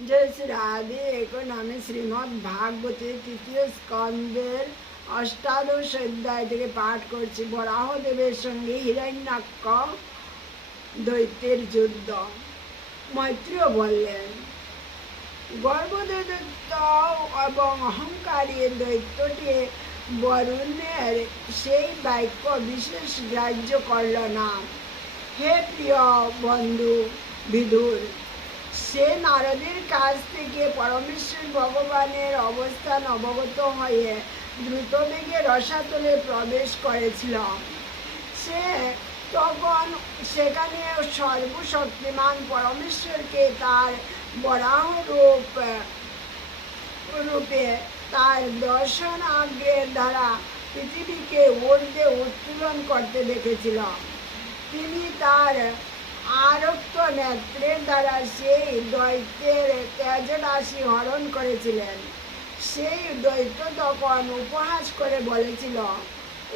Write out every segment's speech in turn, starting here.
জয় শ্রী রাধে, এক নামে শ্রীমৎ ভাগবতী তৃতীয় স্কন্দের অষ্টাদশ অধ্যায় থেকে পাঠ করছি। বরাহ দেবের সঙ্গে হিরণ্যাক্ষ দৈত্যের যুদ্ধ। মৈত্রীয় বললেন গর্ভদৈত্য এবং অহংকারী দৈত্যটি বরুণের সেই বাক্য বিশেষ গ্রাহ্য করল না। হে প্রিয় বন্ধু বিদুর সে নারদের কাছ থেকে পরমেশ্বর ভগবানের অবস্থান অবগত হয়ে দ্রুতবেগে রসাতলে প্রবেশ করেছিল। সে তখন সেখানে সর্বশক্তিমান পরমেশ্বরকে তার বরাহ রূপ, রূপে তার দর্শন আগ্রের দ্বারা পৃথিবীকে ঊর্ধ্বে উত্তোলন করতে দেখেছিল। তিনি তার আরক্ত নেত্রের দ্বারা সেই দৈত্যের তেজরাশি হরণ করেছিলেন। সেই দৈত্য তখন উপহাস করে বলেছিল,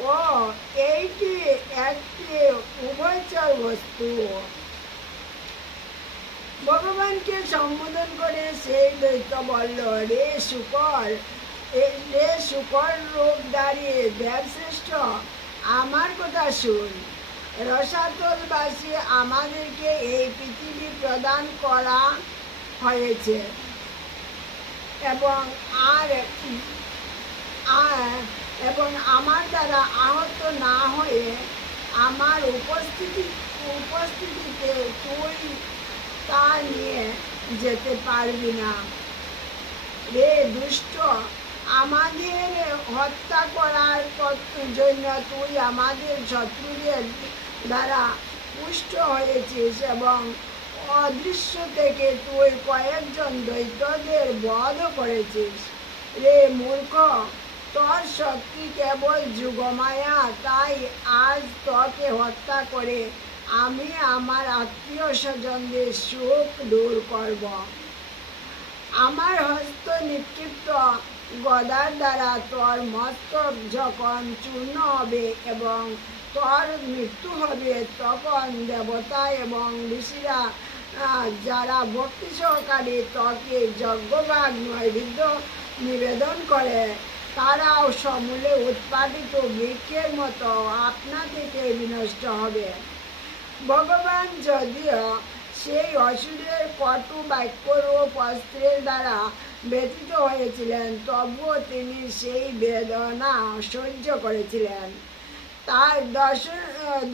ও, এইটি একটি উভয়চর বস্তু। ভগবানকে সম্বোধন করে সেই দৈত্য বলল, রে শুকর রে শুকর রূপ দাঁড়িয়ে দেবশ্রেষ্ঠ আমার কথা শুন। রসাতলবাসী আমাদেরকে এই পৃথিবী প্রদান করা হয়েছে। এবং আর এবং আমার দ্বারা আহত না হয়ে আমার উপস্থিতি, উপস্থিতিতে তুই তা নিয়ে যেতে পারবি না। রে দুষ্ট, আমাদের হত্যা করার জন্য তুই আমাদের শত্রুদের দ্বারা পুষ্ট হয়েছিস এবং অদৃশ্য থেকে তুই কয়েকজন দৈত্যদের বধ করেছিস। রে মূর্খ, তোর শক্তি কেবল যুগমায়া, তাই আজ তোকে হত্যা করে আমি আমার আত্মীয় স্বজনদের সুখ দূর করব। আমার হস্ত নিক্ষিপ্ত গদার দ্বারা তোর মস্তক যখন চূর্ণ হবে এবং তোর মৃত্যু হবে। তখন দেবতা এবং ঋষিরা যারা ভক্তি সহকারে তোকে যজ্ঞভাগ নৈবেদ্য নিবেদন করে, তারাও সমূলে উৎপাদিত বৃক্ষের মতো আপনা থেকে বিনষ্ট হবে। ভগবান যদিও সেই অসুরের কটু বাক্যরূপ অস্ত্রের দ্বারা ব্যতীত হয়েছিলেন, তবুও তিনি সেই বেদনা সহ্য করেছিলেন। তার দর্শন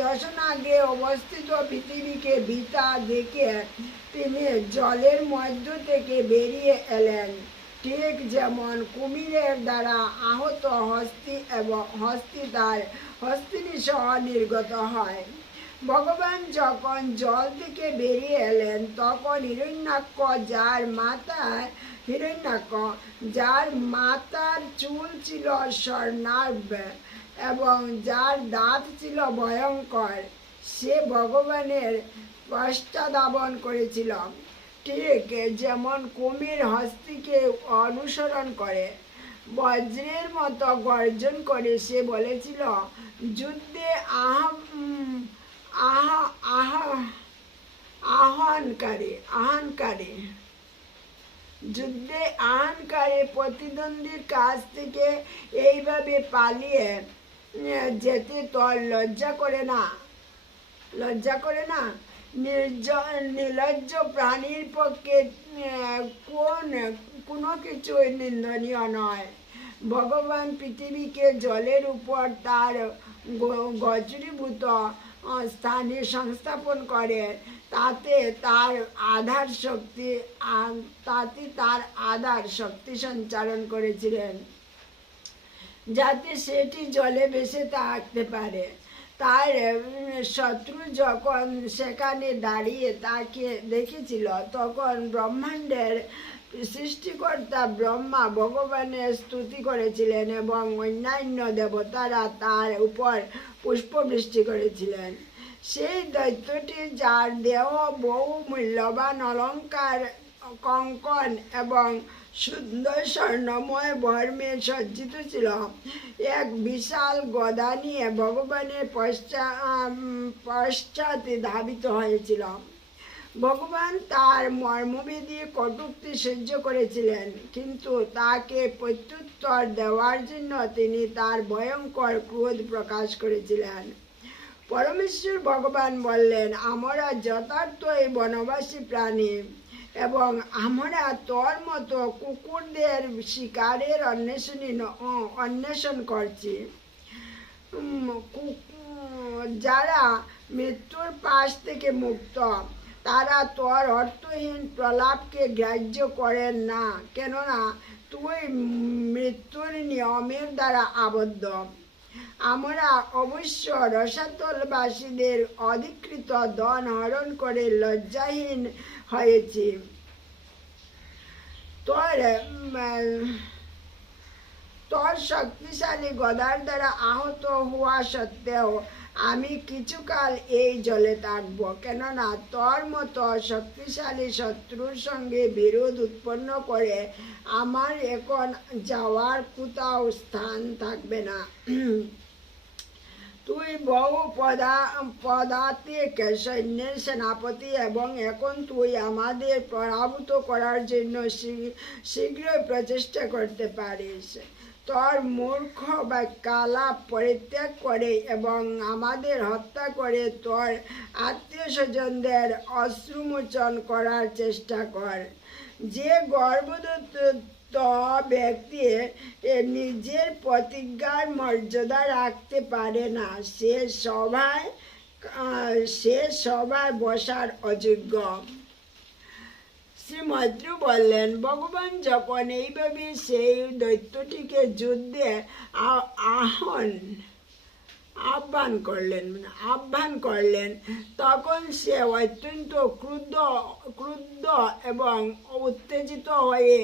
দর্শনাগে অবস্থিত পৃথিবীকে ভিতা দেখে তিনি জলের মধ্য থেকে বেরিয়ে এলেন। ঠিক যেমন কুমিরের দ্বারা আহত হস্তি এবং হস্তি তার হস্তিনী সহ নির্গত হয়। ভগবান যখন জল থেকে বেরিয়ে এলেন, তখন হিরণ্যাক্ষ, যার মাথায় হিরণ্যাক্ষ, যার মাথার চুল ছিল স্বর্ণাভ এবং যার দাঁত ছিল ভয়ঙ্কর, সে ভগবানের পশ্চাদাবন করেছিল। ঠিক যেমন কুমির হস্তিকে অনুসরণ করে, বজ্রের মতো গর্জন করে সে বলেছিল, যুদ্ধে আহ আহা আহা, আহ্বানকারী আহ্বানকারী। যুদ্ধে আহ্বানকারী প্রতিদ্বন্দ্বীর কাছ থেকে এইভাবে পালিয়ে যেতে তোর লজ্জা করে না। লজ্জা করে না? নির্জ নির্লজ্জ প্রাণীর পক্ষে কোন, কোনো কিছুই নিন্দনীয় নয়। ভগবান পৃথিবীকে জলের উপর তার গজরীভূত স্থানে সংস্থাপন করে। তাতে তার আধার শক্তি তাতে তার আধার শক্তি সঞ্চালন করেছিলেন। যাতে সেটি জলে ভেসে থাকতে পারে। তার শত্রু যখন সেখানে দাঁড়িয়ে তাকে দেখেছিল, তখন ব্রহ্মাণ্ডের সৃষ্টিকর্তা ব্রহ্মা ভগবানের স্তুতি করেছিলেন এবং অন্যান্য দেবতারা তার উপর পুষ্পবৃষ্টি করেছিলেন। সেই দৈত্যটি, যার দেহ বহু মূল্যবান অলঙ্কার কঙ্কন এবং সুন্দর স্বর্ণময় বর্মে সজ্জিত ছিল এক বিশাল গদা নিয়ে ভগবানের পশ্চা পশ্চাতে ধাবিত হয়েছিল ভগবান তার মর্মবেদী কটুক্তি সহ্য করেছিলেন, কিন্তু তাকে প্রত্যুত্তর দেওয়ার জন্য তিনি তার ভয়ঙ্কর ক্রোধ প্রকাশ করেছিলেন। পরমেশ্বর ভগবান বললেন, আমরা যথার্থই বনবাসী প্রাণী। এবং আমরা তোর মতো কুকুরদের শিকারের অন্বেষণী অন্বেষণ করছি। যারা মৃত্যুর পাশ থেকে মুক্ত, তারা তোর অর্থহীন প্রলাপকে গ্রাহ্য করেন না। কেননা, তুই মৃত্যুর নিয়মের দ্বারা আবদ্ধ। আমরা অবশ্য রসাতলবাসীদের অধিকৃত দন হরণ করে লজ্জাহীন হয়েছি। তোর তোর শক্তিশালী গদার দ্বারা আহত হওয়া সত্ত্বেও আমি কিছুকাল এই জলে থাকব, কেননা তোর মতো শক্তিশালী শত্রুর সঙ্গে বিরোধ উৎপন্ন করে আমার এখন যাওয়ার কোথাও স্থান থাকবে না। তুই বহু পদা, পদাতিক সৈন্যের সেনাপতি এবং এখন তুই আমাদের পরাভূত করার জন্য শীঘ্রই প্রচেষ্টা করতে পারিস। তোর মূর্খ বা কালা পরিত্যাগ করে এবং আমাদের হত্যা করে তোর আত্মীয় স্বজনদের অশ্রুমোচন করার চেষ্টা কর। যে গর্ভদত্ত ব্যক্তি নিজের প্রতিজ্ঞার মর্যাদা রাখতে পারে না, সে সভায় সে সভায় বসার অযোগ্য। শ্রী মৈত্র বললেন ভগবান যখন এইভাবে সেই দৈত্যটিকে যুদ্ধে আহন আহ্বান করলেন মানে আহ্বান করলেন, তখন সে অত্যন্ত ক্রুদ্ধ ক্রুদ্ধ এবং উত্তেজিত হয়ে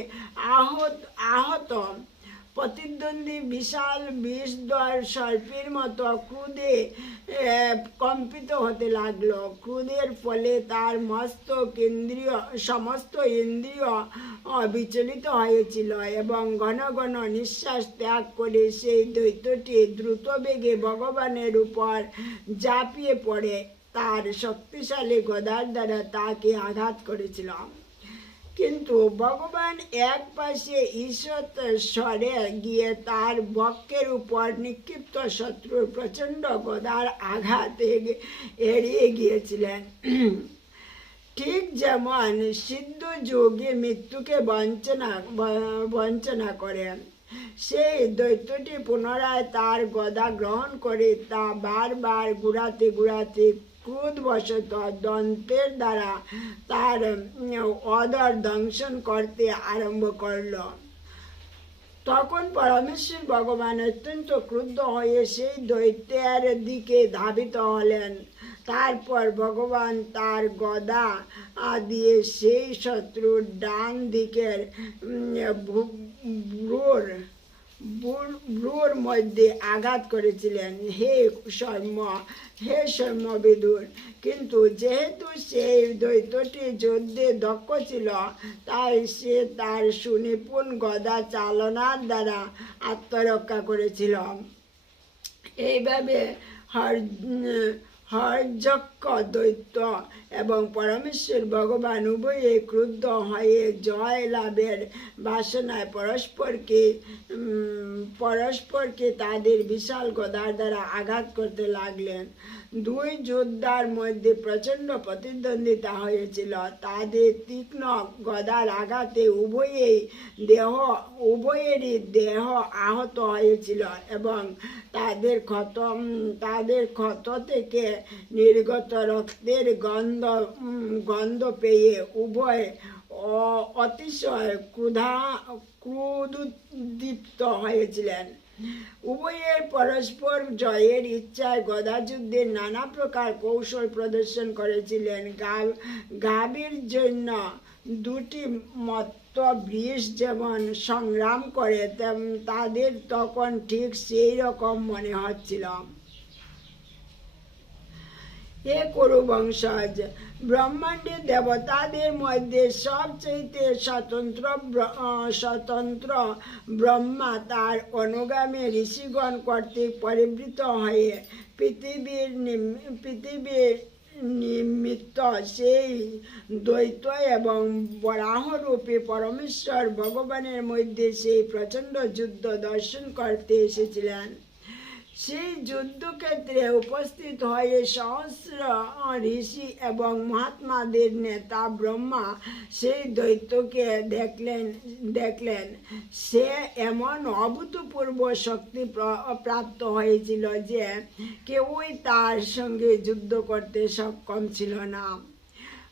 আহত আহত প্রতিদ্বন্দ্বী বিশাল বিষদর সর্পের মতো ক্রুদে কম্পিত হতে লাগল। ক্রুদের ফলে তার মস্ত কেন্দ্রীয়, সমস্ত ইন্দ্রিয় বিচলিত হয়েছিল এবং ঘন ঘন নিঃশ্বাস ত্যাগ করে সেই দৈত্যটি দ্রুত বেগে ভগবানের উপর ঝাঁপিয়ে পড়ে। তার শক্তিশালী গদার দ্বারা তাকে আঘাত করেছিল। কিন্তু ভগবান এক পাশে ঈশ্বর স্বরে গিয়ে তার বক্ষের উপর নিক্ষিপ্ত শত্রুর প্রচণ্ড গদার আঘাত এড়িয়ে গিয়েছিলেন। ঠিক যেমন সিদ্ধ যোগে মৃত্যুকে বঞ্চনা বঞ্চনা করে, সেই দৈত্যটি পুনরায় তার গদা গ্রহণ করে তা বারবার ঘুরাতে ঘুরাতে ক্রোধবশত দন্তের দ্বারা তার অদর দংশন করতে আরম্ভ করল। তখন পরমেশ্বর ভগবান অত্যন্ত ক্রুদ্ধ হয়ে সেই দৈত্যের দিকে ধাবিত হলেন। তারপর ভগবান তার গদা দিয়ে সেই শত্রুর ডান দিকের ভ্রুর ভ্রুর মধ্যে আঘাত করেছিলেন। হে শর্ম, হে শর্মবিদুর কিন্তু যেহেতু সেই দৈত্যটি যুদ্ধে দক্ষ ছিল, তাই সে তার সুনিপুণ গদা চালনার দ্বারা আত্মরক্ষা করেছিল। এইভাবে হর হরযক্ষ দৈত্য এবং পরমেশ্বর ভগবান উভয়ে ক্রুদ্ধ হয়ে জয় লাভের বাসনায় পরস্পরকে পরস্পরকে তাদের বিশাল গদার দ্বারা আঘাত করতে লাগলেন। দুই যোদ্ধার মধ্যে প্রচণ্ড প্রতিদ্বন্দ্বিতা হয়েছিল। তাদের তীক্ষ্ণ গদার আঘাতে উভয়েই দেহ, উভয়েরই দেহ আহত হয়েছিল এবং তাদের ক্ষত তাদের ক্ষত থেকে নির্গত রক্তের গন্ধ উম, গন্ধ পেয়ে উভয় অতিশয় ক্ষুধা ক্রোধোদ্দীপ্ত হয়েছিলেন। উভয়ের পরস্পর জয়ের ইচ্ছায় গদাযুদ্ধের নানা প্রকার কৌশল প্রদর্শন করেছিলেন। গাভীর জন্য দুটি মত্ত বৃষ যেমন সংগ্রাম করে তাদের তখন ঠিক সেই রকম মনে হচ্ছিল। হে বংশজ ব্রহ্মাণ্ডের দেবতাদের মধ্যে সবচেয়ে স্বতন্ত্র স্বতন্ত্র ব্রহ্মা তার অনুগামী ঋষিগণ কর্তৃক পরিবৃত হয়ে পৃথিবীর পৃথিবীর নিমিত্ত সেই দ্বৈত এবং বরাহরূপে পরমেশ্বর ভগবানের মধ্যে সেই প্রচণ্ড যুদ্ধ দর্শন করতে এসেছিলেন। সেই যুদ্ধক্ষেত্রে উপস্থিত হয়ে সহস্র ঋষি এবং মহাত্মাদের নেতা ব্রহ্মা সেই দৈত্যকে দেখলেন দেখলেন। সে এমন অভূতপূর্ব শক্তি প্রাপ্ত হয়েছিল যে কেউই তার সঙ্গে যুদ্ধ করতে সক্ষম ছিল না।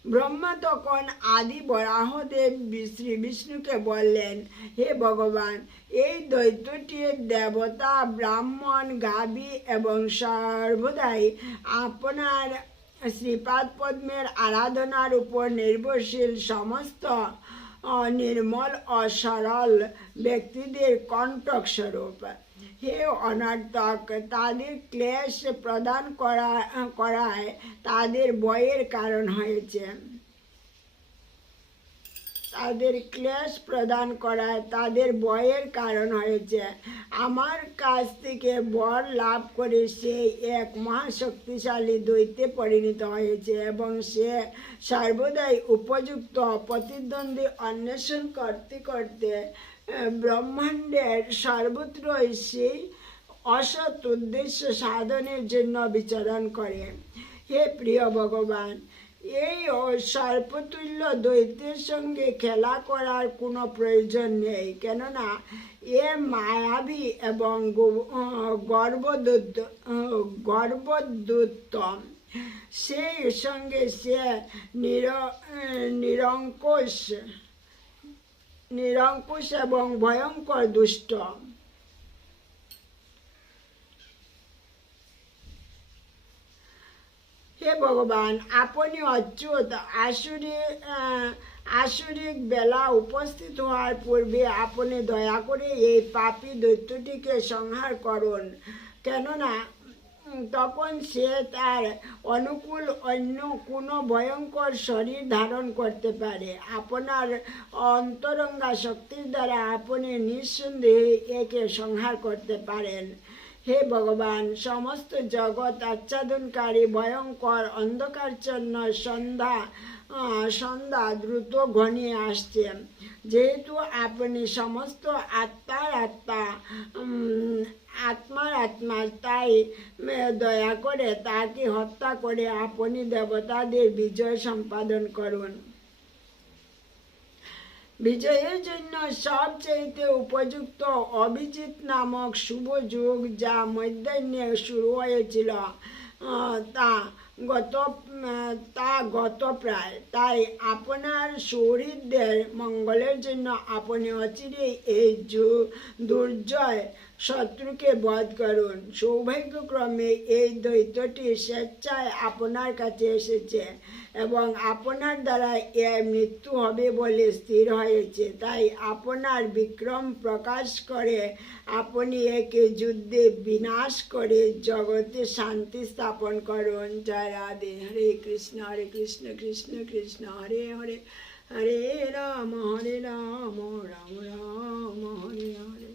ব্রহ্মা তখন আদি বরাহদেব শ্রী বিষ্ণুকে বললেন, হে ভগবান, এই দৈত্যটির দেবতা ব্রাহ্মণ গাভী এবং সর্বদাই আপনার শ্রীপাদ পদ্মের আরাধনার উপর নির্ভরশীল সমস্ত নির্মল ও সরল ব্যক্তিদের কণ্টক স্বরূপ হে অনর্থক তাদের ক্লেশ প্রদান করা, করায় তাদের বয়ের কারণ হয়েছে। তাদের ক্লেশ প্রদান করায় তাদের বয়ের কারণ হয়েছে। আমার কাছ থেকে বর লাভ করে সে এক মহাশক্তিশালী দৈত্যে পরিণত হয়েছে এবং সে সর্বদাই উপযুক্ত প্রতিদ্বন্দ্বী অন্বেষণ করতে করতে ব্রহ্মাণ্ডের সর্বত্রই সেই অসৎ উদ্দেশ্য সাধনের জন্য বিচরণ করে। হে প্রিয় ভগবান, এই সর্পতুল্য দৈত্যের সঙ্গে খেলা করার কোনো প্রয়োজন নেই, কেননা এ মায়াবী এবং গর্বদূত গর্বদূতম সেই সঙ্গে সে নির, নিরঙ্কুশ নিরঙ্কুশ এবং ভয়ঙ্কর দুষ্ট। হে ভগবান, আপনি অচ্যুত। আসুরি আসুরিক বেলা উপস্থিত হওয়ার পূর্বে আপনি দয়া করে এই পাপী দৈত্যটিকে সংহার করুন। কেননা তখন সে তার অনুকূল অন্য কোনো ভয়ঙ্কর শরীর ধারণ করতে পারে। আপনার অন্তরঙ্গা শক্তির দ্বারা আপনি নিঃসন্দেহে একে সংহার করতে পারেন। হে ভগবান, সমস্ত জগৎ আচ্ছাদনকারী, ভয়ঙ্কর অন্ধকারচ্ছন্ন সন্ধ্যা সন্ধ্যা দ্রুত ঘনিয়ে আসছে। যেহেতু আপনি সমস্ত আত্মার আত্মা আত্মার আত্মা, তাই দয়া করে তাকে হত্যা করে আপনি দেবতাদের বিজয় সম্পাদন করুন। বিজয়ের জন্য সবচেয়ে উপযুক্ত অভিজিৎ নামক শুভ যুগ যা মধ্যাহ্নে শুরু হয়েছিল। তা গত তা গত প্রায়। তাই আপনার শরীরদের মঙ্গলের জন্য আপনি অচিরেই এই দুর্জয় শত্রুকে বধ করুন। সৌভাগ্যক্রমে এই দৈত্যটি স্বেচ্ছায় আপনার কাছে এসেছে এবং আপনার দ্বারা এর মৃত্যু হবে বলে স্থির হয়েছে। তাই আপনার বিক্রম প্রকাশ করে আপনি একে যুদ্ধে বিনাশ করে জগতে শান্তি স্থাপন করুন। জয় রাধে। হরে কৃষ্ণ হরে কৃষ্ণ কৃষ্ণ কৃষ্ণ। হরে হরে হরে রাম হরে রাম রাম রাম, হরে হরে